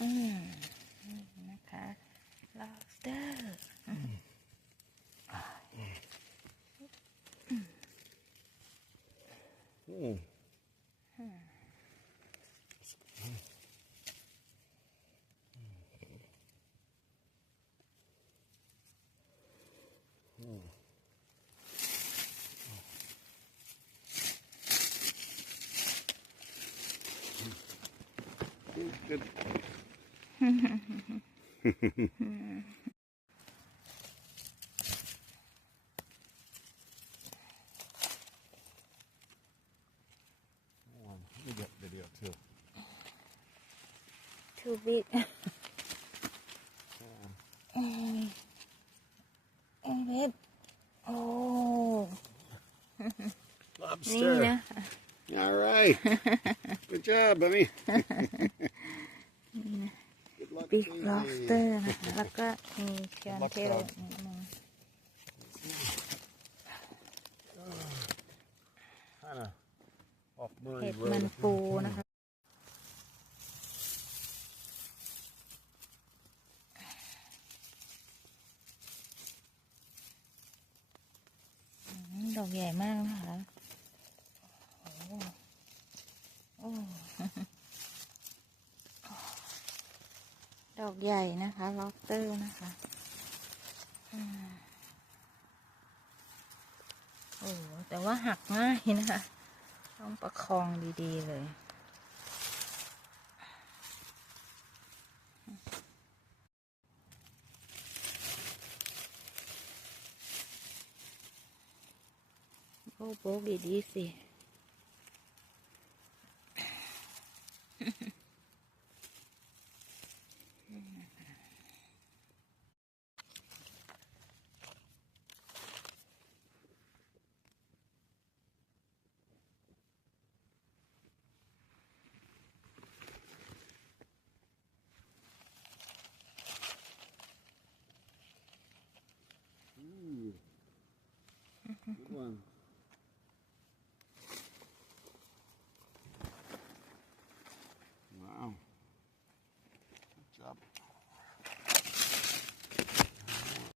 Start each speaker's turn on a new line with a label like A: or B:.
A: อืมนี่นะคะ lobster
B: อืม Good. Hold on, Let me get video too.
A: too big เอ้ยเอ้ยเพชรโอ้นี่
B: Lobster.
A: นะ
B: All right. Good job, Bunny. Good luck.
A: บิ๊ก
B: to you.
A: lobster นะคะแล้วก็มีเชียนเทลนิดนึงเห็ดมันปูนะคะ ดอกใหญ่มากนะคะ โอ้โหโอ้ ดอกใหญ่นะคะล็อบสเตอร์นะคะโอ้แต่ว่าหักง่ายนะคะ ต้องประคองดีๆเลยโอ้โบกดีๆสิ